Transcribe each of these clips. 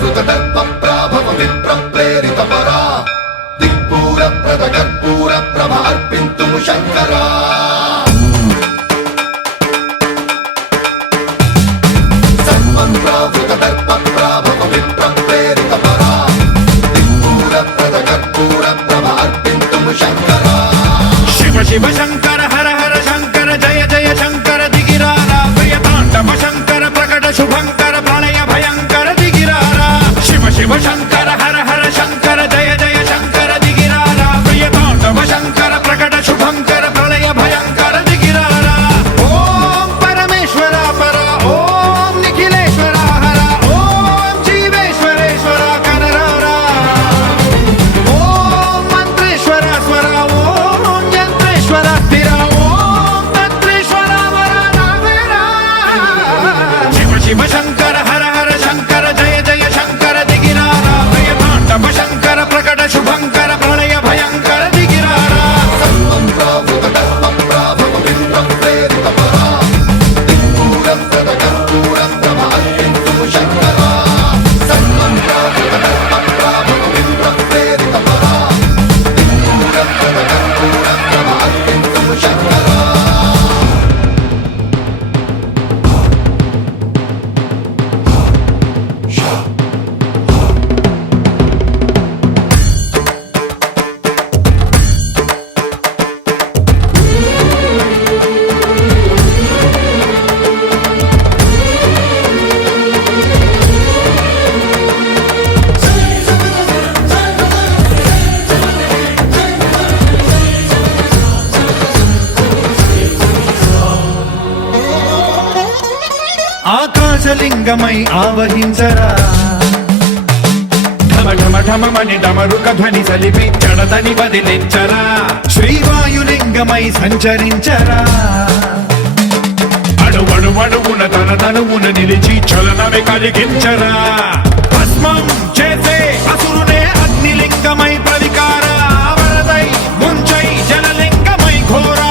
దర్పప్రాభవ విప్రప్రేరిత పరా దిక్పూర ప్రద కర్పూర ప్రభ అర్పింతుము శంకరా సన్మంత్రావృత దర్పప్రాభవ విప్రప్రేరిత పరా దిక్పూర ప్రద కర్పూర ప్రభ అర్పింతుము శంకరా శివ శివ శంకర హర హర శంకర జయ జయ శంకర దిగిరారా ప్రియ తాండవ శంకర ప్రకట శుభంకర ప్రళయ భయంకర దిగిరారా శివ శివ శంకర హర హర శంకర జయ జయ శంకర దిగిరారా ప్రియ తాండవ శంకర ప్రకట శుభంకర ప్రళయ భయంకర దిగిరారా ఓం పరమేశ్వర పర ఓం నిఖిలేశ్వర హర ఓం జీవేశ్వరేశ్వర కనరారా ఓం మంత్రేశ్వర స్వర ఓం యంత్రేశ్వర స్థిర ఓం తంత్రేశ్వర వర నావేరా శివ శివ శంకర హర హర శంకర జయ జయ శంకర దిగిరారా ప్రియ తాండవ శంకర ప్రకట శుభంకర ప్రళయ భయంకర దిగిరారా సన్మంత్రావృత దర్పప్రాభవ విప్రప్రేరిత పరా దిక్పూర ప్రద కర్పూర ప్రభ అర్పింతుము శంకరా సన్మంత్రావృత దర్పప్రాభవ విప్రప్రేరిత పరా దిక్పూర ప్రద కర్పూర ప్రభ అర్పింతుము శంకరా ఆకాశలింగమై ఆవహించరా ఢమ ఢమ ఢమమని డమరుక ధ్వని సలిపి జడదని వదిలించరా శ్రీవాయులింగమై సంచరించరా అణువణువున తన తనువున నిలిచి చలనమే కలిగించరా భస్మం చేసే అసురునే అగ్నిలింగమై ప్రవికార వరదై ముంచై జలలింగమై ఘోరా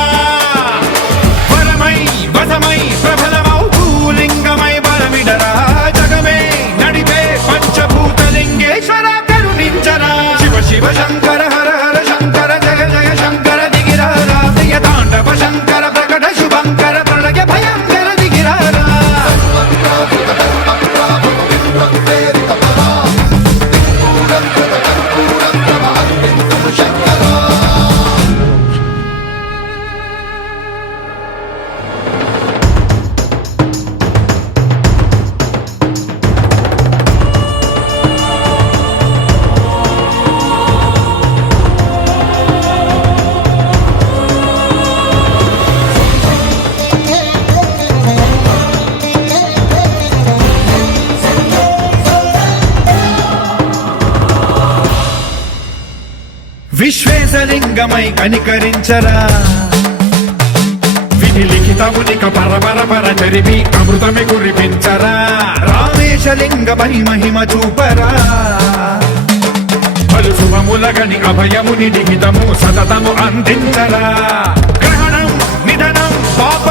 వరమై వసమై ప్రబలమౌ భూలింగమై బలమిడరా జగమే నడిపే పంచభూతలింగేశ్వర కరుణించరా శివ శివ శంకర హర హర శంకర జయ జయ శంకర దిగిరారా ప్రియ తాండవ శంకర ప్రకట శుభంకర ప్రళయ భయంకర దిగిరారా సన్మంత్రావృత దర్పప్రాభవ విప్రప్రేరిత పరా దిక్పూర ప్రద కర్పూర ప్రభ అర్పింతుము శంకరా విశ్వేశలింగమై కనికరించరా విధి లిఖితమునిక పరపర పర చరిపి అమృతమి కురిపించరా రామేశలింగమై మహిమ చూపరా పలు శుభములగని అభయముని లిఖితము సతతము అందించరా గ్రహణం నిధనం పాప